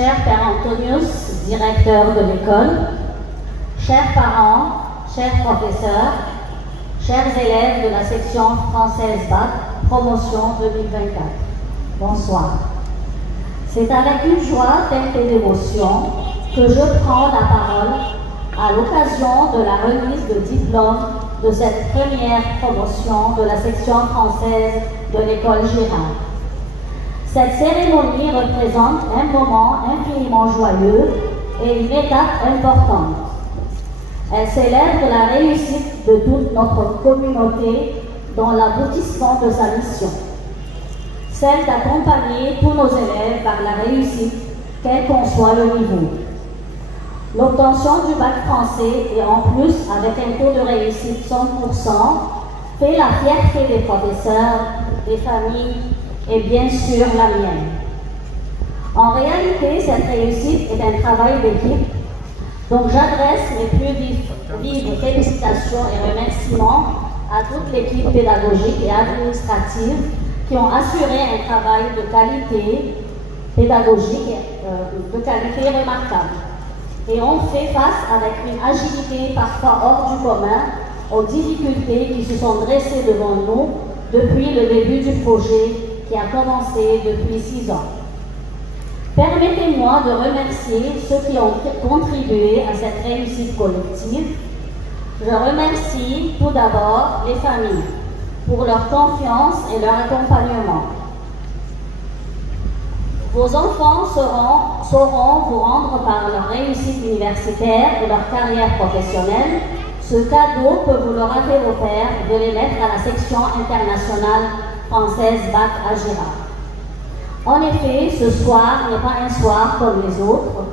cher Père Antonius, directeur de l'école, chers parents, chers professeurs, chers élèves de la section française BAC, promotion 2024, bonsoir. C'est avec une joie teintée d'émotion que je prends la parole à l'occasion de la remise de diplôme de cette première promotion de la section française de l'école Girard. Cette cérémonie représente un moment infiniment joyeux et une étape importante. Elle célèbre la réussite de toute notre communauté dans l'aboutissement de sa mission, celle d'accompagner tous nos élèves vers la réussite, quel qu'en soit le niveau. L'obtention du bac français et en plus avec un taux de réussite 100% fait la fierté des professeurs, des familles et bien sûr la mienne. En réalité, cette réussite est un travail d'équipe, donc j'adresse mes plus vives félicitations et remerciements à toute l'équipe pédagogique et administrative qui ont assuré un travail de qualité pédagogique de qualité remarquable. Et on fait face avec une agilité parfois hors du commun aux difficultés qui se sont dressées devant nous depuis le début du projet qui a commencé depuis 6 ans. Permettez-moi de remercier ceux qui ont contribué à cette réussite collective. Je remercie tout d'abord les familles pour leur confiance et leur accompagnement. Vos enfants sauront vous rendre par leur réussite universitaire et leur carrière professionnelle ce cadeau que vous leur avez offert de les mettre à la section internationale française BAC à Girard. En effet, ce soir n'est pas un soir comme les autres.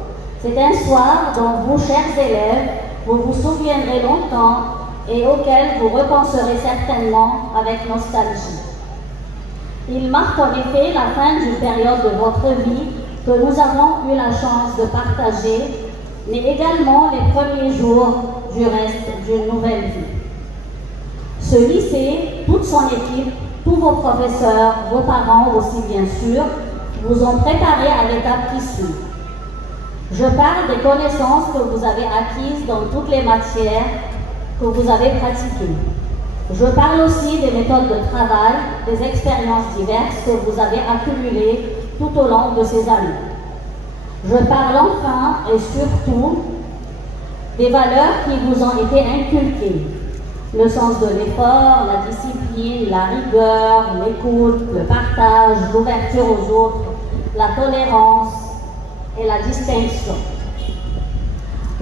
C'est un soir dont vous, chers élèves, vous vous souviendrez longtemps et auquel vous repenserez certainement avec nostalgie. Il marque en effet la fin d'une période de votre vie que nous avons eu la chance de partager, mais également les premiers jours du reste d'une nouvelle vie. Ce lycée, toute son équipe, tous vos professeurs, vos parents aussi bien sûr, vous ont préparé à l'étape qui suit. Je parle des connaissances que vous avez acquises dans toutes les matières que vous avez pratiquées. Je parle aussi des méthodes de travail, des expériences diverses que vous avez accumulées tout au long de ces années. Je parle enfin et surtout des valeurs qui vous ont été inculquées. Le sens de l'effort, la discipline, la rigueur, l'écoute, le partage, l'ouverture aux autres, la tolérance et la distinction.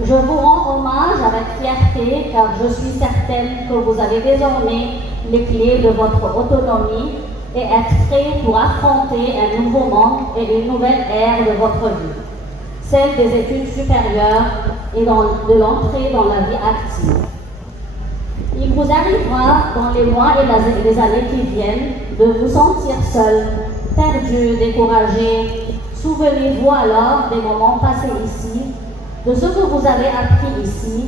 Je vous rends hommage avec fierté car je suis certaine que vous avez désormais les clés de votre autonomie et êtes prêts pour affronter un nouveau monde et une nouvelle ère de votre vie, celle des études supérieures et de l'entrée dans la vie active. Il vous arrivera dans les mois et les années qui viennent de vous sentir seul, perdu, découragé. Souvenez-vous alors des moments passés ici, de ce que vous avez appris ici,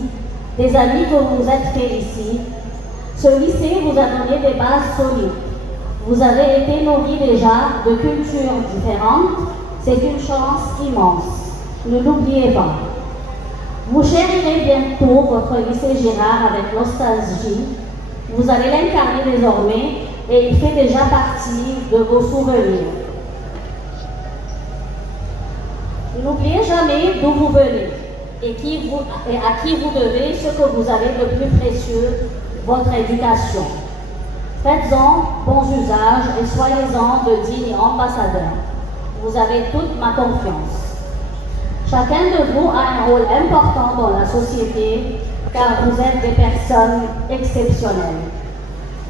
des amis que vous vous êtes fait ici. Ce lycée vous a donné des bases solides. Vous avez été nourris déjà de cultures différentes. C'est une chance immense. Ne l'oubliez pas. Vous chérirez bientôt votre lycée Girard avec nostalgie. Vous allez l'incarner désormais et il fait déjà partie de vos souvenirs. N'oubliez jamais d'où vous venez et à qui vous devez ce que vous avez de plus précieux, votre éducation. Faites-en bons usages et soyez-en de dignes ambassadeurs. Vous avez toute ma confiance. Chacun de vous a un rôle important dans la société car vous êtes des personnes exceptionnelles.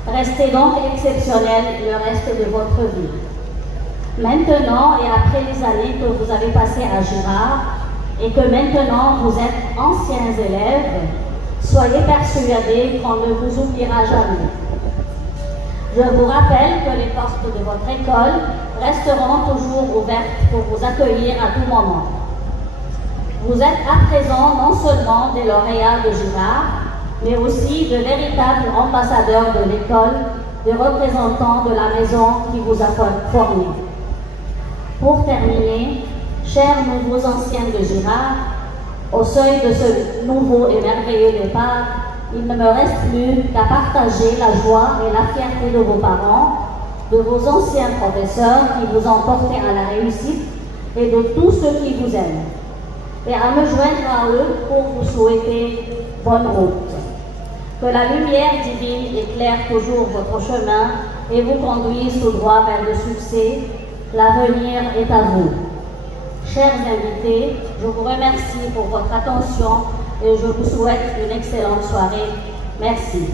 Restez donc exceptionnels le reste de votre vie. Maintenant et après les années que vous avez passées à Girard et que maintenant vous êtes anciens élèves, soyez persuadés qu'on ne vous oubliera jamais. Je vous rappelle que les portes de votre école resteront toujours ouvertes pour vous accueillir à tout moment. Vous êtes à présent non seulement des lauréats de Girard, mais aussi de véritables ambassadeurs de l'école, des représentants de la maison qui vous a formé. Pour terminer, Chers nouveaux anciens de Girard, au seuil de ce nouveau et merveilleux départ, il ne me reste plus qu'à partager la joie et la fierté de vos parents, de vos anciens professeurs qui vous ont porté à la réussite et de tous ceux qui vous aiment, et à me joindre à eux pour vous souhaiter bonne route. Que la lumière divine éclaire toujours votre chemin et vous conduise tout droit vers le succès. L'avenir est à vous. Chers invités, je vous remercie pour votre attention et je vous souhaite une excellente soirée. Merci.